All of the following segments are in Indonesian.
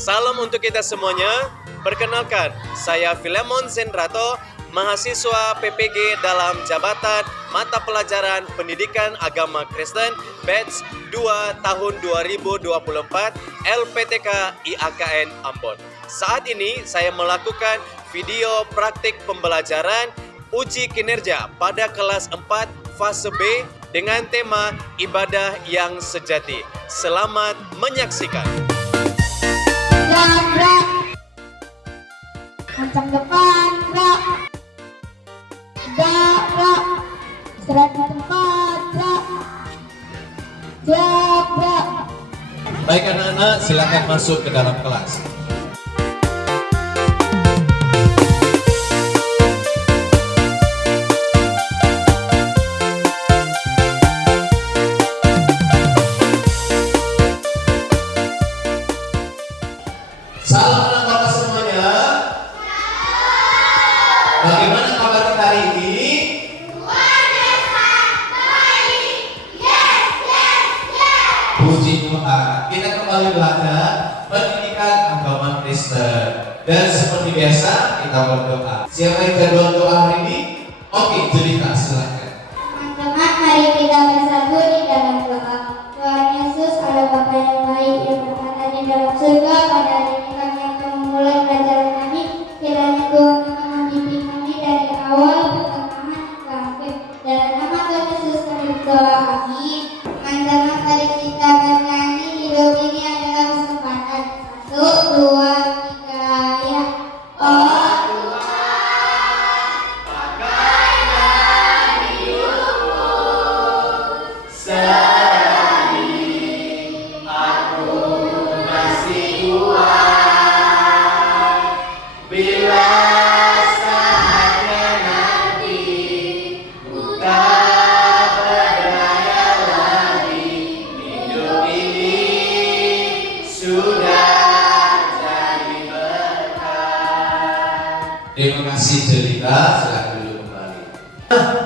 Salam untuk kita semuanya. Perkenalkan, saya Filemon Zendrato, mahasiswa PPG dalam Jabatan Mata Pelajaran Pendidikan Agama Kristen Batch 2 tahun 2024 LPTK IAKN Ambon. Saat ini saya melakukan video praktik pembelajaran uji kinerja pada kelas 4 fase B dengan tema ibadah yang sejati. Selamat menyaksikan. Gerak, kencang depan, gerak, gerak, istirahat di tempat, gerak, gerak. Baik anak-anak, silakan masuk ke dalam kelas. Salam anak bapak semuanya. Bagaimana kabar kita hari ini? Puji Tuhan. Kita kembali belajar pendidikan agama Kristen. Dan seperti biasa kita berdoa. Siapa yang jadwal doa hari ini? Oke, Jelita silakan. Teman-teman, mari kita bersatu di dalam doa. Tuhan Yesus adalah Bapa yang baik yang berkata di dalam surga, pada hari ini kami akan memulai pelajaran kami. Kiranya Tuhan akan membimbing kami dari awal, pertengahan, hingga akhir. Dalam nama Tuhan Yesus kami berdoa, amin. Teman-teman, mari kita bernyanyi. Hidup ini adalah kesempatan. 1, 2, 3, ya. Oh, Terima kasih Jelita, silakan dulu kembali.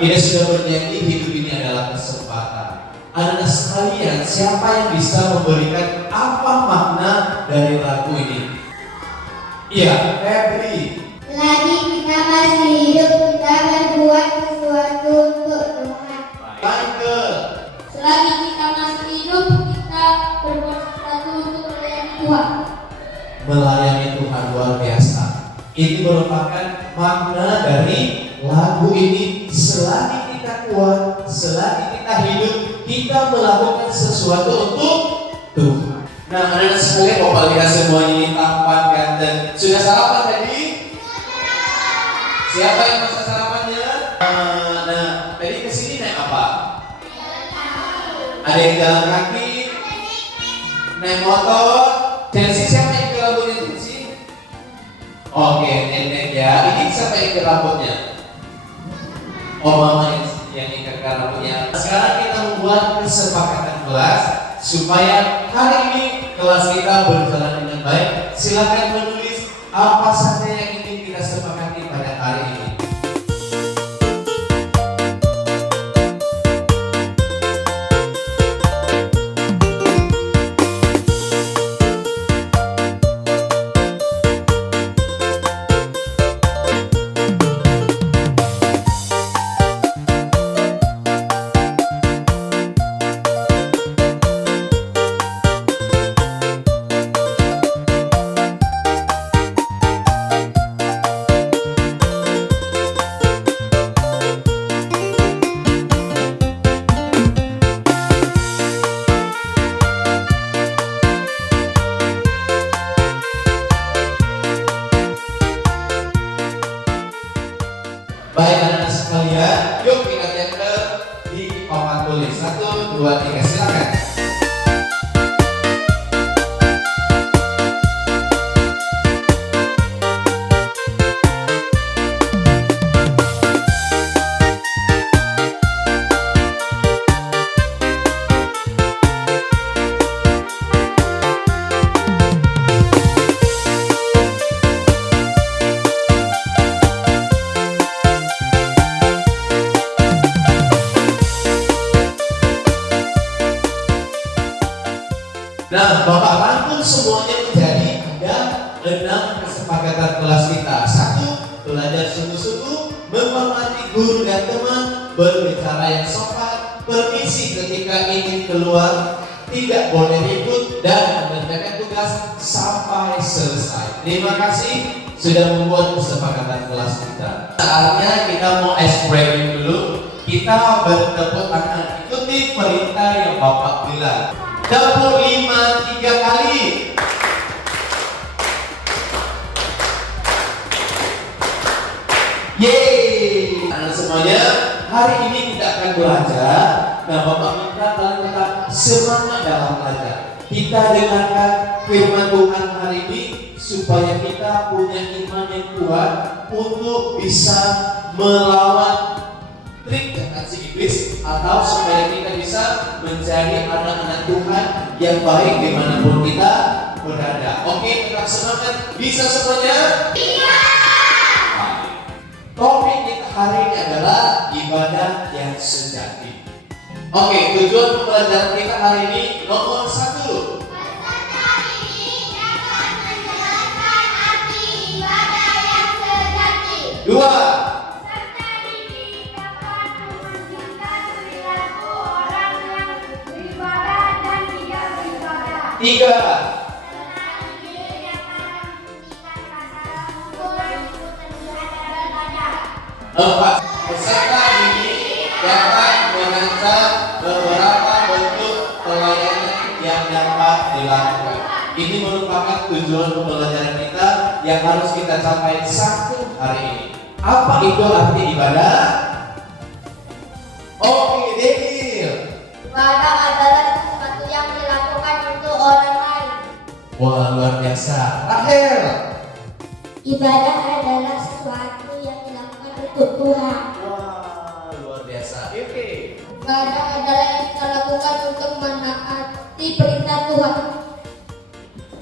Ini sudah bernyanyi, hidup ini adalah kesempatan. Anak-anak sekalian, siapa yang bisa memberikan apa makna dari lagu ini? Iya, Febri. selagi kita masih hidup, kita berbuat sesuatu untuk Tuhan. Michael. Selagi kita masih hidup, kita berbuat sesuatu untuk melayani Tuhan. Melayani Tuhan luar biasa. Ini merupakan makna dari lagu ini. Selagi kita kuat, selagi kita hidup, kita melakukan sesuatu untuk Tuhan. Nah, anak-anak sekalian, Bapak lihat semua ini tampan ganteng. Sudah sarapan tadi? Siapa yang masak sarapannya? Nah, tadi kesini naik apa? Ada yang jalan kaki, naik motor. Chelsea, siapa yang ke rambutnya Chelsea? Oke, nenek ya. Ini siapa yang ke rambutnya? Oh, mama yang ikat rambutnya. Sekarang kita membuat kesepakatan kelas supaya hari ini kelas kita berjalan dengan baik. Silakan menulis apa saja yang ingin kita sepakati pada hari ini. 6 kesepakatan kelas kita. 1. Belajar sungguh-sungguh, menghormati guru dan teman, berbicara yang sopan, permisi ketika ingin keluar, tidak boleh ribut, dan mengerjakan tugas sampai selesai. Terima kasih sudah membuat kesepakatan kelas kita. Saatnya kita mau ice breaking dulu. Kita bertepuk tangan, ikuti perintah yang Bapak bilang. Tepuk 5 3 kali. Yeay. Nah, semuanya, hari ini kita akan belajar. Nah, Bapak minta kalian tetap semangat dalam belajar. Kita dengarkan firman Tuhan hari ini supaya kita punya iman yang kuat untuk bisa melawan trik jahat si iblis, atau supaya kita bisa menjadi anak-anak Tuhan yang baik dimanapun kita berada. Oke, tetap semangat. Bisa semuanya? Iya. Topik kita hari ini adalah ibadah yang sejati. Oke, tujuan pembelajaran kita hari ini nomor 1. Peserta ini dapat menjelaskan arti ibadah yang sejati. 2. Peserta ini dapat menunjukkan perilaku orang yang beribadah dan tidak beribadah. 3. Peserta ini dapat membuktikan rasa syukur untuk acara ibadah. 4. Peserta ini dapat merancang beberapa bentuk pelayanan yang dapat dilakukan. Ini merupakan tujuan pembelajaran kita yang harus kita capai satu hari ini. Apa itu arti ibadah? Oke, deal. Ibadah adalah sesuatu yang dilakukan untuk orang lain. Wah, luar biasa. Rahel. Ibadah adalah sesuatu yang dilakukan untuk Tuhan. Wah, luar biasa. Oke. Ibadah adalah yang kita lakukan untuk menaati perintah Tuhan.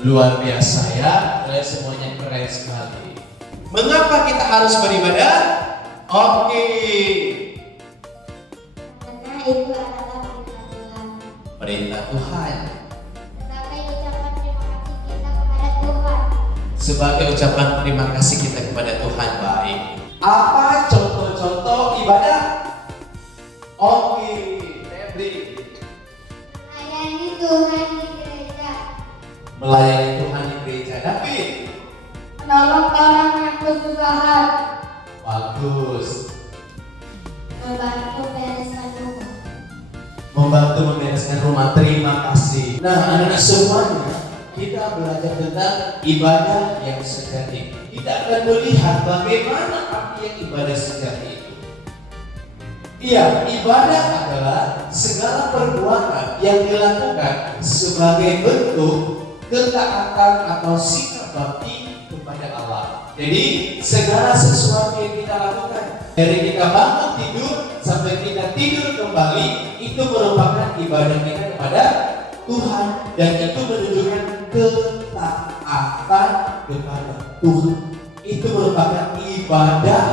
Luar biasa ya, kalian semuanya keren sekali. Mengapa kita harus beribadah? Oke. Karena itu adalah perintah Tuhan. Perintah Tuhan. Sebagai ucapan terima kasih kita kepada Tuhan. Sebagai ucapan terima kasih kita kepada Tuhan, baik. Apa contoh-contoh ibadah? Oke, Febri. Melayani Tuhan di gereja. Melayani Tuhan di gereja. David. Menolong orang yang kesusahan. Bagus. Membantu bereskan rumah. Membantu membereskan rumah. Terima kasih. Nah, anak-anak semuanya, kita belajar tentang ibadah yang sejati. Kita akan melihat bagaimana arti yang ibadah sejati itu. Iya, ibadah adalah segala perbuatan yang dilakukan sebagai bentuk ketaatan atau sikap bakti kepada Allah. Jadi segala sesuatu yang kita lakukan, dari kita bangun tidur sampai kita tidur kembali, itu merupakan ibadah kita kepada Tuhan, dan itu menunjukkan ketaatan kepada Tuhan. Itu merupakan ibadah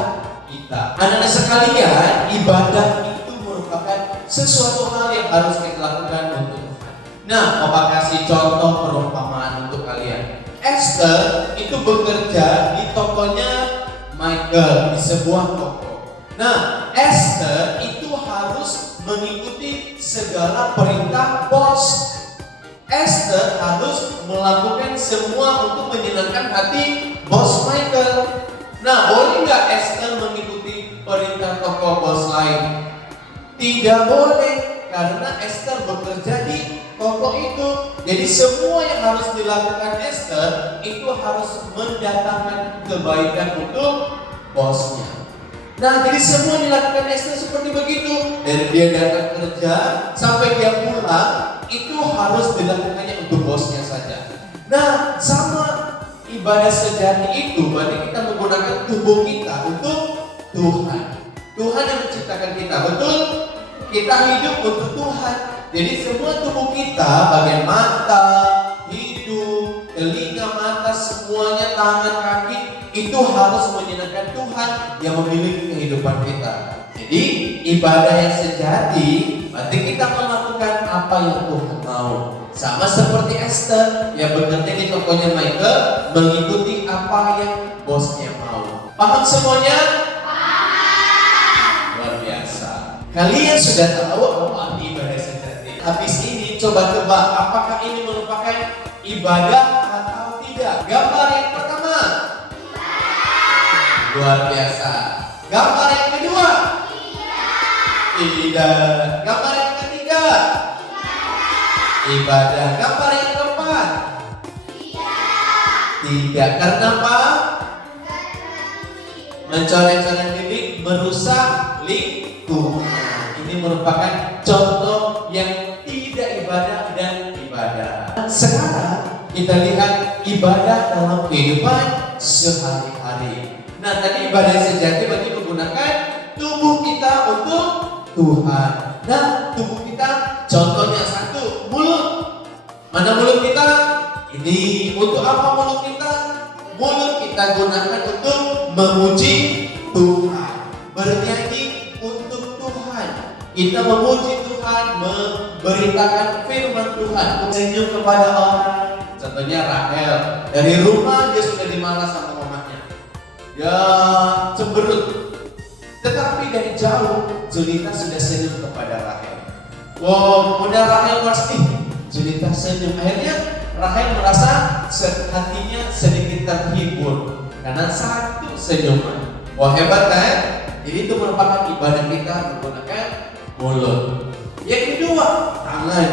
kita. Anak-anak sekalian, ibadah itu merupakan sesuatu hal yang harus kita lakukan untuk Tuhan. Nah, Bapak kasih contoh perumpamaan untuk kalian. Esther itu bekerja di tokonya Michael, di sebuah toko. Nah, Esther itu harus mengikuti segala perintah bos. Esther harus melakukan semua untuk menyenangkan hati bos Michael. Nah, boleh nggak Esther mengikuti perintah toko bos lain? Tidak boleh, karena Esther bekerja di toko itu. Jadi semua yang harus dilakukan Esther itu harus mendatangkan kebaikan untuk bosnya. Nah, jadi semua dilakukan Esther seperti begitu. Dari dia datang kerja sampai dia pulang, itu harus dilakukannya untuk bosnya saja. Nah, sama ibadah sejati itu berarti kita menggunakan tubuh kita untuk Tuhan. Tuhan yang menciptakan kita, betul? Kita hidup untuk Tuhan. Jadi semua tubuh kita, bagian mata, hidung, telinga, mata, semuanya, tangan, kaki, itu harus menyenangkan Tuhan yang memiliki kehidupan kita. Jadi ibadah yang sejati berarti kita melakukan apa yang Tuhan mau. Sama seperti Esther yang bekerja di tokonya Michael, mengikuti apa yang bosnya mau. Paham semuanya? Luar biasa. Kalian sudah tahu apa arti ibadah sejati. Habis ini coba tebak apakah ini merupakan ibadah atau tidak. Gambar yang pertama. Luar biasa. Gambar yang kedua. Tidak. Gambar yang ketiga. Ibadah. Gambar yang keempat. Tidak. Karena apa? Mencoreng-coreng diri merusak lingkungan. Ini merupakan contoh yang tidak ibadah dan ibadah. Sekarang kita lihat ibadah dalam kehidupan sehari-hari. Nah, tadi ibadah sejati berarti menggunakan tubuh kita untuk Tuhan. Nah, tubuh kita contohnya satu, mulut. Mana mulut kita? Ini untuk apa mulut kita? Mulut kita gunakan untuk memuji Tuhan, bernyanyi untuk Tuhan. Kita memuji Tuhan, memberitakan firman Tuhan, senyum kepada orang. Contohnya Rahel, dari rumah dia sudah dimarah sama mamanya. Ya cemberut. Tetapi dari jauh Zulita sudah senyum kepada Rahel. Wow, kemudian Rahel pasti Zulita senyum. Akhirnya Rahel merasa hatinya sedikit terhibur karena satu senyuman. Wah, hebat kan? Jadi itu merupakan ibadah kita menggunakan mulut. Yang kedua, tangan.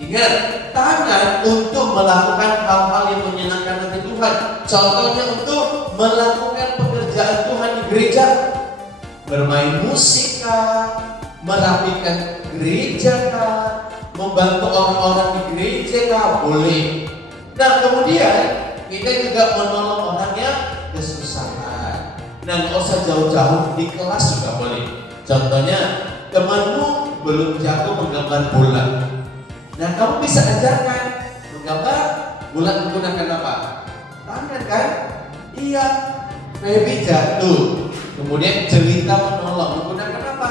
Ingat, tangan untuk melakukan hal-hal yang menyenangkan hati Tuhan. Contohnya untuk melakukan pekerjaan Tuhan di gereja, bermain musik kah, merapikan gereja kah, membantu orang-orang di gereja kah, boleh. Nah, kemudian kita juga menolong orang yang kesusahan. Nah, nggak usah jauh-jauh, di kelas juga boleh. Contohnya, temanmu belum jago menggambar bulan. Nah, kamu bisa ajarkan menggambar bulan menggunakan apa? Tangan kan? Iya. Baby jatuh, kemudian cerita menolong menggunakan apa?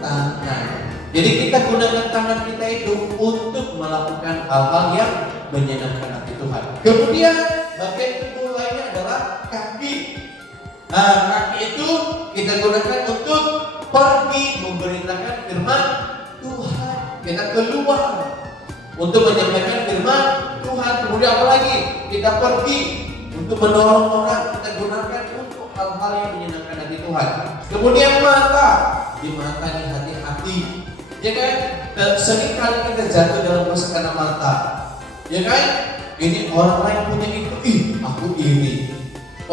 Tangan. Jadi kita gunakan tangan kita itu untuk melakukan hal-hal yang menyenangkan hati Tuhan. Kemudian bagian tubuh lainnya adalah kaki. Nah, kaki itu kita gunakan untuk pergi memberitakan firman Tuhan. Kita keluar untuk menyampaikan firman Tuhan. Kemudian apa lagi? Kita pergi untuk menolong orang. Kita gunakan untuk hal-hal yang menyenangkan hati Tuhan. Kemudian mata. Di mata nih hati-hati. Ya kan? Sering kali kita jatuh dalam dosa karena mata. Ya kan? Ini orang lain punya itu, ih aku iri.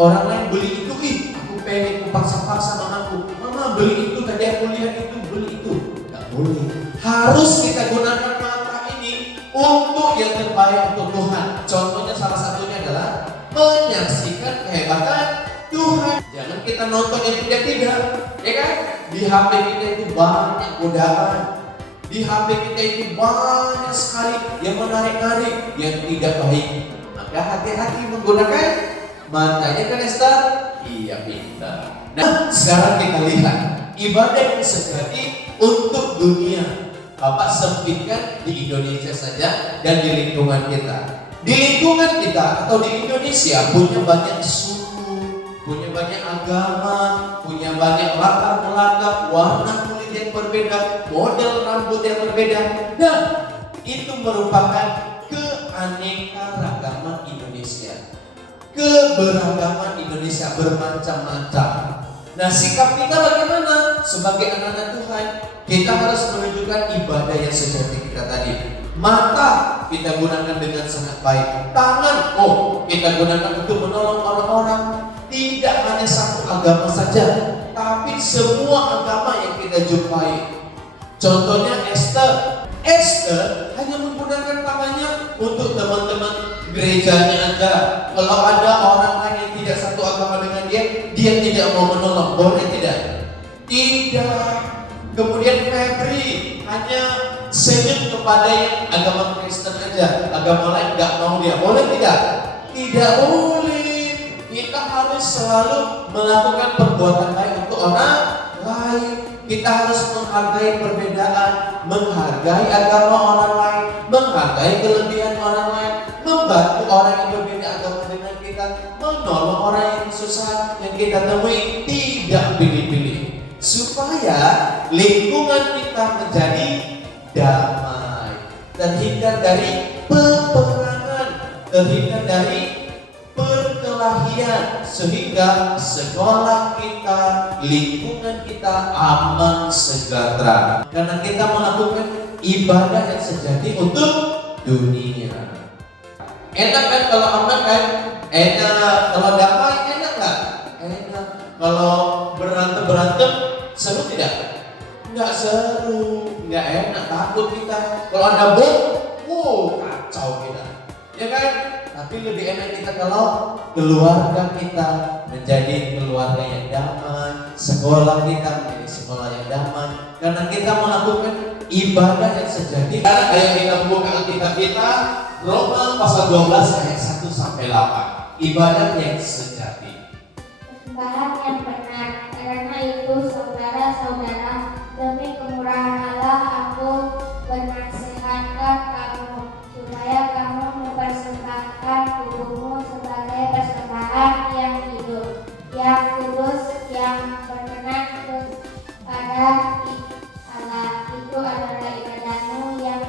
Orang lain beli itu, ih aku pengen, paksa-paksa mamaku. Mama beli itu, tadi aku lihat itu, beli itu. Gak boleh. Harus kita gunakan mata ini untuk yang terbaik untuk Tuhan. Contohnya salah satunya adalah menyaksikan kehebatan Tuhan. Jangan kita nonton yang tidak-tidak. Ya kan? Di HP kita itu banyak godaan. Di HP kita itu banyak sekali yang menarik-narik, yang tidak baik. Maka hati-hati menggunakan matanya kan Esther? Iya pintar. Nah sekarang kita lihat ibadah yang sejati untuk dunia. Bapak sempitkan di Indonesia saja dan di lingkungan kita. Di lingkungan kita atau di Indonesia punya banyak suku, punya banyak agama, punya banyak latar belakang, warna kulit yang berbeda, model rambut yang berbeda. Nah, itu merupakan keanekaragaman Indonesia. Keberagaman Indonesia bermacam-macam. Nah, sikap kita bagaimana? Sebagai anak-anak Tuhan, kita harus menunjukkan ibadah yang sejati kita tadi. Mata kita gunakan dengan sangat baik. Tangan, kita gunakan untuk menolong orang-orang. Tidak hanya satu agama saja, tapi semua agama yang kita jumpai. Contohnya Esther. Esther hanya menggunakan tangannya untuk teman-teman gerejanya aja. Kalau ada orang lain yang tidak satu agama dengan dia tidak mau menolong. Boleh tidak? Tidak. Kemudian Febri hanya senyum kepada yang agama Kristen aja. Agama lain nggak mau dia. Boleh tidak? Tidak boleh. Kita harus selalu melakukan perbuatan baik untuk orang lain. Kita harus menghargai perbedaan, menghargai agama orang lain, menghargai kelebihan orang lain, membantu orang yang berbeda agama dengan kita menolong orang yang susah yang kita temui, tidak pilih-pilih, supaya lingkungan kita menjadi damai, terhindar dari peperangan, terhindar dari perkelahian, sehingga sekolah kita, lingkungan kita aman sejahtera. Karena kita melakukan ibadah yang sejati untuk dunia. Enak kan kalau aman kan? Enak. Kalau damai enak nggak? Enak. Kalau berantem seru tidak? Nggak seru, nggak enak, takut kita. Kalau ada bom, wow kacau kita, ya kan? Tapi lebih enak kita kalau keluarga kita menjadi keluarga yang damai, sekolah kita menjadi sekolah yang damai, karena kita melakukan ibadah yang sejati. Karena kayak kita buka Alkitab kita, Roma pasal 12 ayat 1 sampai 8, ibadah yang sejati. Persembahan yang benar. Karena itu saudara-saudara, demi kemurahan Allah aku bernasihatkan kamu supaya kamu mempersembahkan tubuhmu sebagai persembahan yang hidup, yang kudus, yang berkenan kepada Allah. Itu adalah ibadahmu yang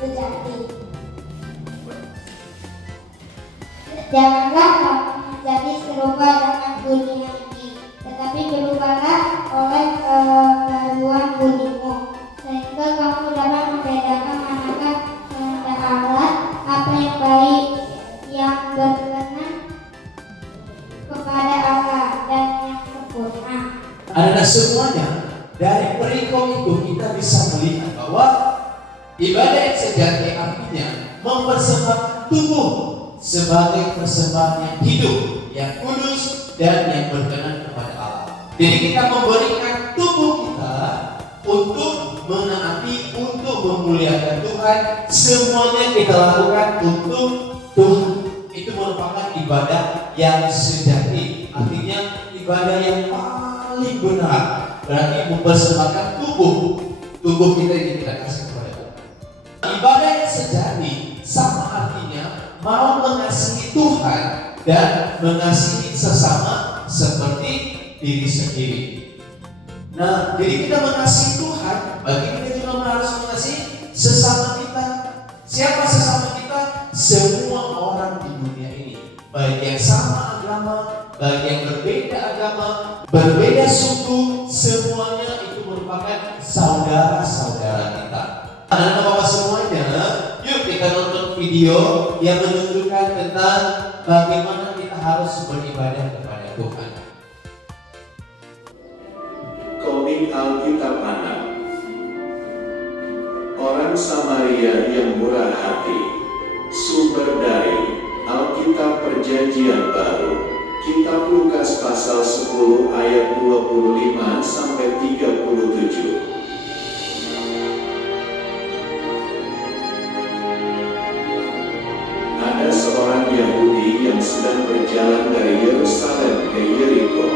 sejati. Janganlah kamu menjadi serupa dengan dunia ini, tetapi berubahlah oleh kebaruan budimu, sehingga kamu dapat membedakan manakah kehendak Allah, apa yang baik, yang berkenan kepada Allah, dan yang sempurna. Anak-anak semuanya, dari perikop itu kita bisa melihat bahwa ibadah yang sejati artinya mempersembahkan tubuh sebagai persembahan yang hidup, yang kudus, dan yang berkenan kepada Allah. Jadi kita memberikan tubuh kita untuk menaati, untuk memuliakan Tuhan. Semuanya kita lakukan untuk Tuhan. Itu merupakan ibadah yang sejati. Artinya ibadah yang paling benar. Berarti mempersembahkan tubuh kita yang kita kasih kepada Tuhan. Ibadah yang sejati sama artinya mau mengasihi Tuhan dan mengasihi sesama seperti diri sendiri. Nah, jadi kita mengasihi Tuhan, bagi kita juga harus mengasihi sesama kita. Siapa sesama kita? Semua orang di dunia ini, baik yang sama agama, baik yang berbeda agama, berbeda suku, semuanya itu merupakan saudara-saudara kita. Anak-anak Bapak semuanya, yuk kita nonton video yang menunjukkan tentang bagaimana kita harus beribadah kepada Tuhan. Komik Alkitab Anak. Orang Samaria yang murah hati. Sumber dari Alkitab Perjanjian Baru. Kitab Lukas pasal 10 ayat 25 sampai 37. Ada seorang Yahudi yang sedang berjalan dari Yerusalem ke Yeriko.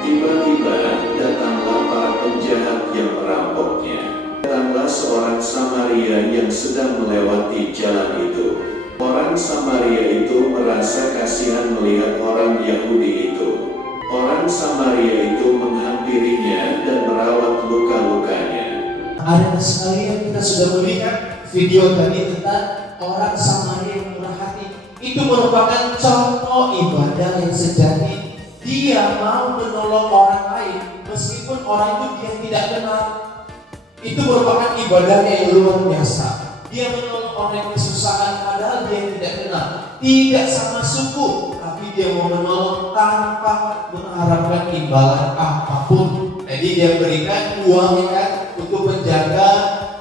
Tiba-tiba datanglah para penjahat yang merampoknya. Datanglah seorang Samaria yang sedang melewati jalan itu. Orang Samaria itu merasa kasihan melihat orang Yahudi itu. Orang Samaria itu menghampirinya dan merawat luka-lukanya. Ada sekalian kita sudah melihat video tadi tentang orang Samaria yang murah hati. Itu merupakan contoh ibadah yang sejati. Dia mau menolong orang lain meskipun orang itu dia tidak kenal. Itu merupakan ibadahnya yang luar biasa. Dia menolong orang yang kesusahan padahal dia tidak kenal, tidak sama suku, tapi dia mau menolong tanpa mengharapkan imbalan apapun. Jadi dia berikan uang kan untuk menjaga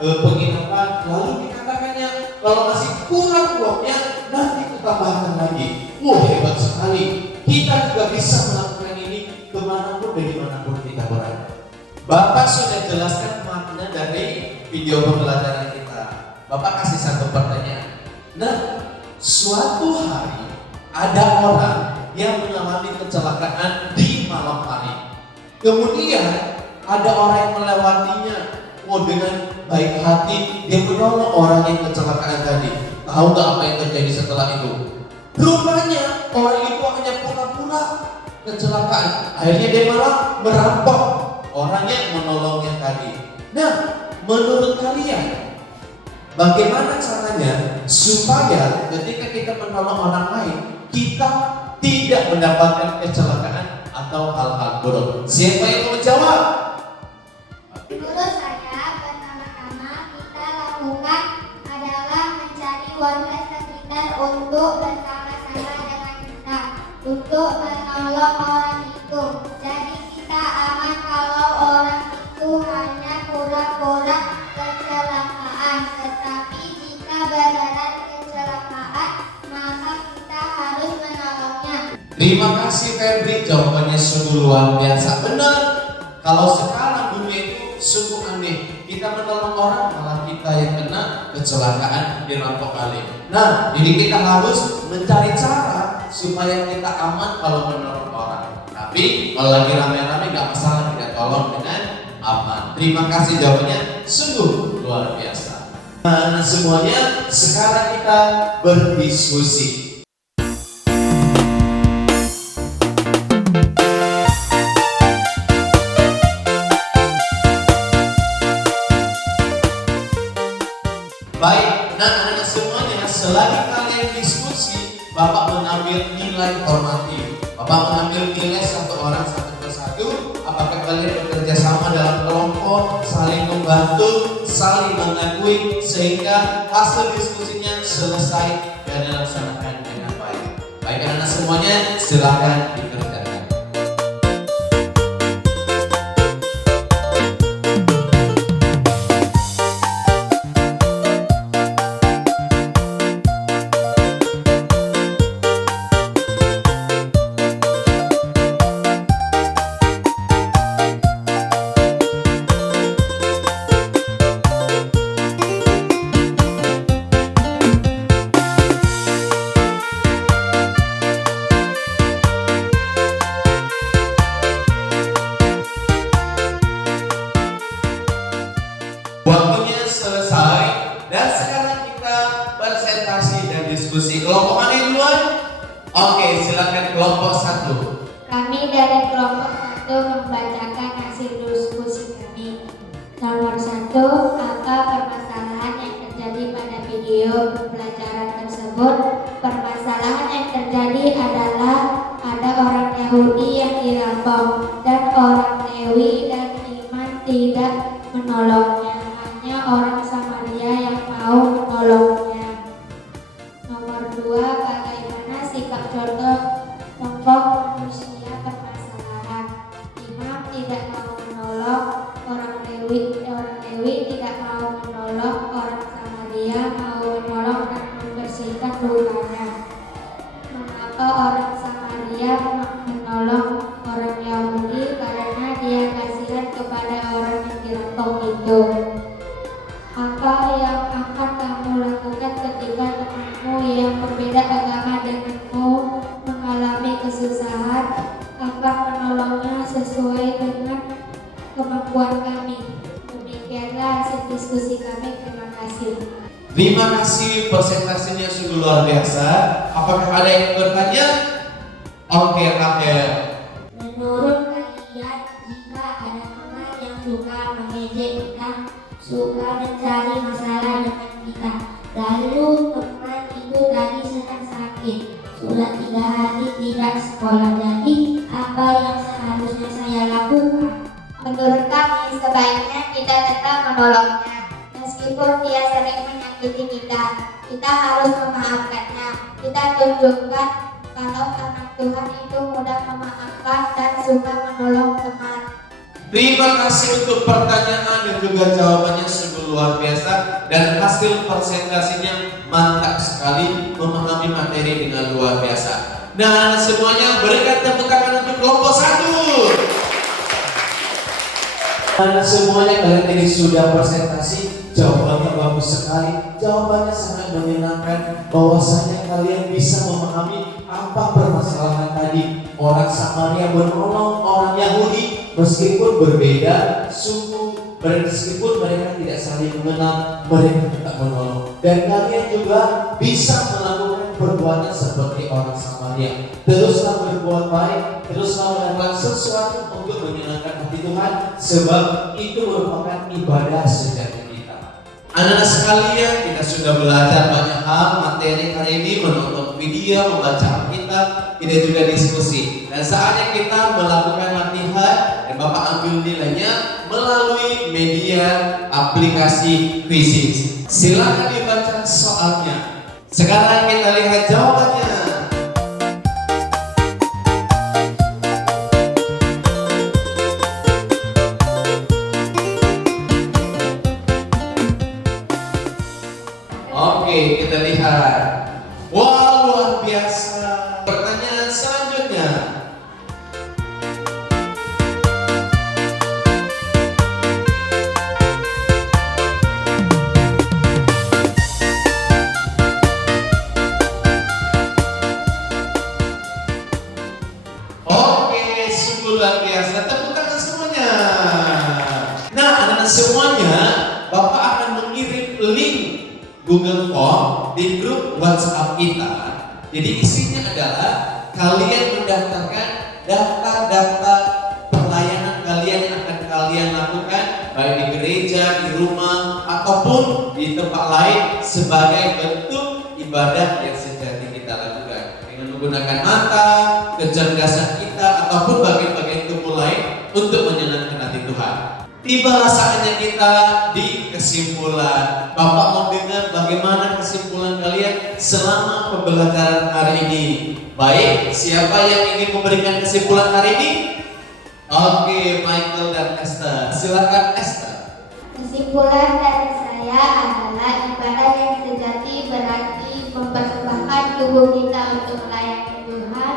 penginapan. Lalu dikatakannya kalau masih kurang uangnya nanti tambahkan lagi. Wah, hebat sekali. Kita juga bisa melakukan ini kemanapun dan dimanapun kita berada. Bapak sudah jelaskan makna dari video pembelajaran kita. Bapak kasih satu pertanyaan. Nah, suatu hari ada orang yang mengalami kecelakaan di malam hari. Kemudian ada orang yang melewatinya. Dengan baik hati dia menolong orang yang kecelakaan tadi. Tahu nggak apa yang terjadi setelah itu? Rupanya orang itu hanya pura-pura kecelakaan. Akhirnya dia malah merampok orang yang menolongnya tadi. Nah, menurut kalian, bagaimana caranya supaya ketika kita menolong orang lain, kita tidak mendapatkan kecelakaan atau hal-hal buruk? Siapa yang mau menjawab? Menurut saya, pertama-tama kita lakukan adalah mencari warga sekitar untuk bersama-sama dengan kita untuk menolong orang itu. Jadi kita aman kalau orang itu hanya pura-pura kecelakaan. Tetapi jika beneran kecelakaan, maka kita harus menolongnya. Terima kasih Febri, jawabannya sungguh luar biasa. Benar. Kalau sekarang dunia itu sungguh aneh. Kita menolong orang malah kita yang kena kecelakaan, dirampok kali. Nah, jadi kita harus mencari cara supaya kita aman kalau menolong orang. Tapi kalau lagi rame-rame nggak masalah, kita tolong dengan aman. Terima kasih, jawabannya sungguh luar biasa. Nah, semuanya sekarang kita berdiskusi. Baik, nah anak-anak semuanya, selagi kalian diskusi, Bapak mengambil nilai formatif. Bapak mengambil nilai satu orang satu persatu. Apakah kalian bekerja sama dalam kelompok, saling membantu, saling mengakui, sehingga hasil diskusinya selesai dan dilaksanakan dengan baik. Baik anak-anak semuanya, silakan dikerjakan. Waktunya selesai dan sekarang kita presentasi dan diskusi. Kelompok mana yang duluan? Oke, silakan kelompok 1. Kami dari kelompok 1 membacakan hasil diskusi kami. Nomor 1, apa permasalahan yang terjadi pada video pembelajaran tersebut? Permasalahan yang terjadi adalah ada orang Yahudi yang dirampok dan orang Lewi dan Iman tidak menolongnya. Hanya orang Samaria yang mau menolongnya. Nomor 2, bagaimana sikap contoh tokoh manusia permasalahan? Imam tidak mau menolong orang Lewi tidak mau menolong orang Samaria, mau menolong dan membersihkan lukanya. Mengapa orang Samaria menolong orang Yahudi? Karena dia kasihan kepada orang yang dirampok itu. Apa yang akan kamu lakukan ketika temanmu yang berbeda agama denganmu mengalami kesusahan? Akan menolongnya sesuai dengan kemampuan kami. Demikianlah hasil diskusi kami. Terima kasih. Terima kasih, presentasinya sungguh luar biasa. Apakah ada yang bertanya? Oke, Rafael. Menurut kalian, jika ada teman yang suka mengejek kita, suka mencari masalah dengan kita, lalu teman itu tadi sedang sakit, sudah 3 hari tidak sekolah, jadi apa yang seharusnya saya lakukan? Menurut kami, sebaiknya kita tetap menolongnya. Meskipun dia sering menyakiti kita, kita harus memaafkannya. Kita tunjukkan kalau anak Tuhan itu mudah memaafkan dan suka menolong teman. Terima kasih untuk pertanyaan dan juga jawabannya sungguh luar biasa, dan hasil presentasinya mantap sekali, memahami materi dengan luar biasa. Nah, semuanya berikan tepuk tangan untuk kelompok 1. Dan semuanya kalian tadi sudah presentasi, jawabannya bagus sekali, jawabannya sangat menyenangkan, bahwasanya kalian bisa memahami apa permasalahan tadi. Orang Samaria menolong orang Yahudi meskipun berbeda suku, meskipun mereka tidak saling mengenal, mereka tetap menolong. Dan kalian juga bisa melakukan perbuatan seperti orang Samaria. Teruslah berbuat baik, teruslah melakukan sesuatu untuk menyenangkan hati Tuhan, sebab itu merupakan ibadah sejati kita. Anak-anak sekalian, kita sudah belajar banyak hal materi hari ini, menonton video, membaca Alkitab, kita juga diskusi. Dan saatnya kita melakukan latihan, dan Bapak ambil nilainya melalui media aplikasi Quizizz. Silakan dibaca soalnya. Sekarang kita lihat jawabannya. Oke, kita lihat. Wah, luar biasa. Pertanyaan selanjutnya. Oke, sungguh luar biasa. Tepuk tangan semuanya. Nah, anak-anak semuanya, Bapak akan mengirim link Google Form di grup WhatsApp kita. Jadi isinya adalah kalian mendaftarkan daftar pelayanan kalian yang akan kalian lakukan baik di gereja, di rumah, ataupun di tempat lain sebagai bentuk ibadah yang sejati kita lakukan dengan menggunakan mata, kecerdasan kita, ataupun bagian-bagian tubuh lain untuk menyenangkan hati Tuhan. Tibalah saatnya kita di kesimpulan. Bapak mau dengar bagaimana kesimpulan kalian selama pembelajaran hari ini. Baik, siapa yang ingin memberikan kesimpulan hari ini? Oke, Michael dan Esther. Silakan Esther. Kesimpulan dari saya adalah ibadah yang sejati berarti mempersembahkan tubuh kita untuk melayani Tuhan,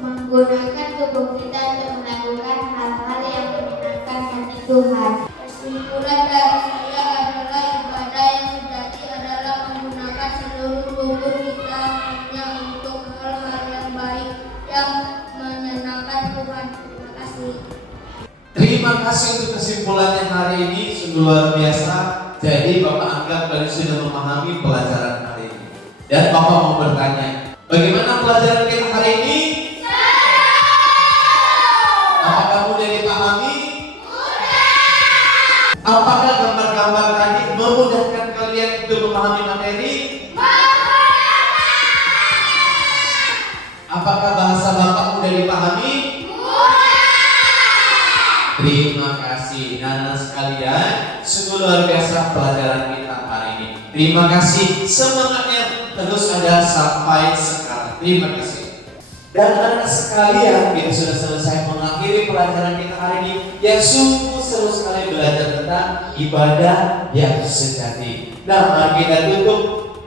menggunakan tubuh kita untuk melakukan hal-hal yang menyenangkan hati Tuhan. Kesimpulan dari saya adalah ibadah yang sejati adalah menggunakan seluruh tubuh kita hanya untuk hal-hal yang baik yang menyenangkan Tuhan. Terima kasih. Terima kasih untuk kesimpulannya hari ini, sungguh luar biasa. Jadi Bapak anggap kalian sudah memahami pelajaran hari ini. Dan Bapak mau bertanya, bagaimana pelajaran kita hari ini? Apakah mudah dipahami? Apakah gambar-gambar tadi memudahkan kalian untuk memahami materi? Apakah bahasa Bapak mudah dipahami? Terima kasih anak sekalian, sungguh luar biasa pelajaran kita hari ini. Terima kasih, semangatnya terus ada sampai sekarang. Terima kasih. Dan anak sekalian, kita sudah selesai mengakhiri pelajaran kita hari ini yang sungguh seru sekali belajar tentang ibadah yang sejati. Nah, mari kita tutup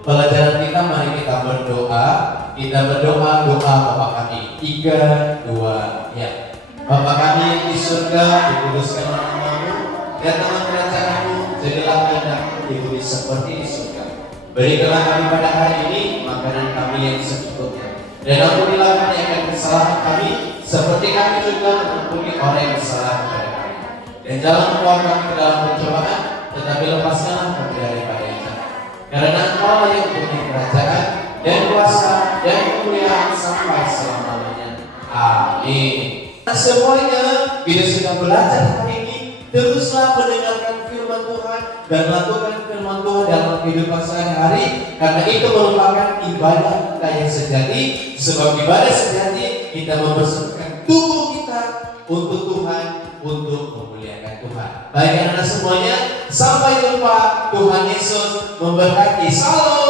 pelajaran kita. Mari kita berdoa. Kita berdoa doa Bapa kami. 3, 2, ya. Bapa kami yang di surga, dikuduskanlah namamu, datanglah kerajaanmu, jadilah kehendakmu di bumi seperti di surga. Berikanlah kami pada hari ini makanan kami yang secukupnya, dan ampunilah kami akan kesalahan kami, seperti kami juga mengampuni orang yang bersalah kepada kami. Dan jangan membawa kami ke dalam pencobaan, tetapi lepaskanlah kami daripada yang jahat. Karena Engkau yang mempunyai kerajaan dan kuasa dan kemuliaan sampai selama-lamanya. Amin. Semuanya, bila sudah belajar hari ini, teruslah mendengarkan firman Tuhan dan lakukan firman Tuhan dalam kehidupan sehari-hari, karena itu merupakan ibadah kita yang sejati. Sebab ibadah sejati kita mempersembahkan tubuh kita untuk Tuhan, untuk memuliakan Tuhan. Baik anak-anak semuanya, sampai jumpa. Tuhan Yesus memberkati. Salam.